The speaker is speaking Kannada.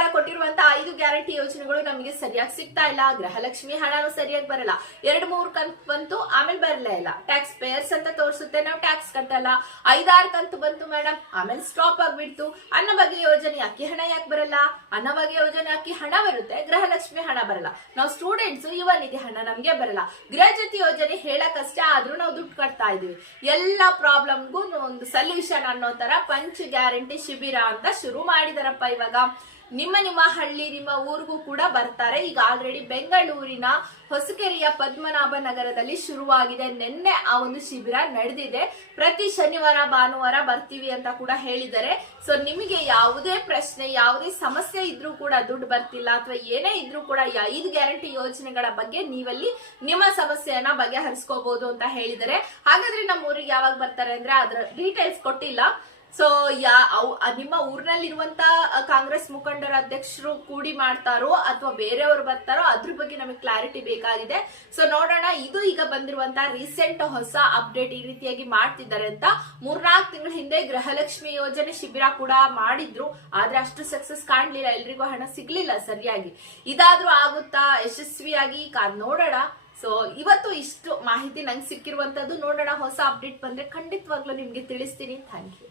ಸರ್ಕಾರ ಕೊಟ್ಟಿರುವಂತ ಐದು ಗ್ಯಾರಂಟಿ ಯೋಜನೆಗಳು ನಮಗೆ ಸರಿಯಾಗಿ ಸಿಗ್ತಾ ಇಲ್ಲ. ಗೃಹಲಕ್ಷ್ಮಿ ಹಣನೂ ಸರಿಯಾಗಿ ಬರಲ್ಲ. ಎರಡು ಮೂರು ಕಂತು ಬಂತು, ಆಮೇಲೆ ಬರಲೇ ಇಲ್ಲ. ಟ್ಯಾಕ್ಸ್ ಪೇಯರ್ಸ್ ಅಂತ ತೋರಿಸುತ್ತೆ. ನಾವು ಟ್ಯಾಕ್ಸ್ ಕಟ್ಟಲ್ಲ. ಐದಾರು ಕಂತು ಬಂತು ಮೇಡಮ್ ಆಮೇಲೆ ಸ್ಟಾಪ್ ಆಗ್ಬಿಡ್ತು. ಅನ್ನಭಾಗ್ಯ ಯೋಜನೆ ಅಕ್ಕಿ ಹಣ ಯಾಕೆ ಬರಲ್ಲ? ಅನ್ನಭಾಗ್ಯ ಯೋಜನೆ ಅಕ್ಕಿ ಹಣ ಬರುತ್ತೆ, ಗೃಹಲಕ್ಷ್ಮಿ ಹಣ ಬರಲ್ಲ. ನಾವು ಸ್ಟೂಡೆಂಟ್ಸ್ ಯುವ ಹಣ ನಮ್ಗೆ ಬರಲ್ಲ. ಗೃಹಜ್ಯೋತಿ ಯೋಜನೆ ಹೇಳಕ್ಕಷ್ಟೇ ಆದ್ರೂ ನಾವು ದುಡ್ಡು ಕಟ್ತಾ ಇದೀವಿ. ಎಲ್ಲ ಪ್ರಾಬ್ಲಮ್ಗೂ ಒಂದು ಸೊಲ್ಯೂಷನ್ ಅನ್ನೋ ತರ ಪಂಚ್ ಗ್ಯಾರಂಟಿ ಶಿಬಿರ ಅಂತ ಶುರು ಮಾಡಿದಾರಪ್ಪ ಇವಾಗ. ನಿಮ್ಮ ನಿಮ್ಮ ಹಳ್ಳಿ, ನಿಮ್ಮ ಊರಿಗೂ ಕೂಡ ಬರ್ತಾರೆ. ಈಗ ಆಲ್ರೆಡಿ ಬೆಂಗಳೂರಿನ ಹೊಸಕೆರೆಯ ಪದ್ಮನಾಭ ನಗರದಲ್ಲಿ ಶುರುವಾಗಿದೆ. ನಿನ್ನೆ ಆ ಒಂದು ಶಿಬಿರ ನಡೆದಿದೆ. ಪ್ರತಿ ಶನಿವಾರ, ಭಾನುವಾರ ಬರ್ತೀವಿ ಅಂತ ಕೂಡ ಹೇಳಿದ್ದಾರೆ. ಸೊ ನಿಮಗೆ ಯಾವುದೇ ಪ್ರಶ್ನೆ, ಯಾವುದೇ ಸಮಸ್ಯೆ ಇದ್ರೂ ಕೂಡ ದುಡ್ಡು ಬರ್ತಿಲ್ಲ ಅಥವಾ ಏನೇ ಇದ್ರೂ ಕೂಡ ಐದು ಗ್ಯಾರಂಟಿ ಯೋಜನೆಗಳ ಬಗ್ಗೆ ನೀವಲ್ಲಿ ನಿಮ್ಮ ಸಮಸ್ಯೆಯನ್ನ ಬಗೆಹರಿಸ್ಕೋಬಹುದು ಅಂತ ಹೇಳಿದರೆ ಹಾಗಾದ್ರೆ ನಮ್ಮ ಊರಿಗೆ ಯಾವಾಗ ಬರ್ತಾರೆ ಅಂದ್ರೆ ಅದರ ಡೀಟೇಲ್ಸ್ ಕೊಟ್ಟಿಲ್ಲ. ಸೊ ಯಾ ನಿಮ್ಮ ಊರಿನಲ್ಲಿರುವಂತ ಕಾಂಗ್ರೆಸ್ ಮುಖಂಡರ ಅಧ್ಯಕ್ಷರು ಕೂಡಿ ಮಾಡ್ತಾರೋ ಅಥವಾ ಬೇರೆಯವರು ಬರ್ತಾರೋ ಅದ್ರ ಬಗ್ಗೆ ನಮಗೆ ಕ್ಲಾರಿಟಿ ಬೇಕಾಗಿದೆ. ಸೊ ನೋಡೋಣ, ಇದು ಈಗ ಬಂದಿರುವಂತ ರೀಸೆಂಟ್ ಹೊಸ ಅಪ್ಡೇಟ್ ಈ ರೀತಿಯಾಗಿ ಮಾಡ್ತಿದ್ದಾರೆ ಅಂತ. ಮೂರ್ನಾಲ್ಕು ತಿಂಗಳ ಹಿಂದೆ ಗೃಹಲಕ್ಷ್ಮಿ ಯೋಜನೆ ಶಿಬಿರ ಕೂಡ ಮಾಡಿದ್ರು. ಆದ್ರೆ ಅಷ್ಟು ಸಕ್ಸಸ್ ಕಾಣ್ಲಿಲ್ಲ. ಎಲ್ರಿಗೂ ಹಣ ಸಿಗ್ಲಿಲ್ಲ ಸರಿಯಾಗಿ. ಇದಾದ್ರೂ ಆಗುತ್ತಾ? ಯಶಸ್ವಿಯಾಗಿ? ನೋಡೋಣ. ಸೊ ಇವತ್ತು ಇಷ್ಟು ಮಾಹಿತಿ ನಂಗೆ ಸಿಕ್ಕಿರುವಂತದ್ದು ನೋಡೋಣ. ಹೊಸ ಅಪ್ಡೇಟ್ ಬಂದ್ರೆ ಖಂಡಿತವಾಗ್ಲೂ ನಿಮ್ಗೆ ತಿಳಿಸ್ತೀನಿ. Thank you.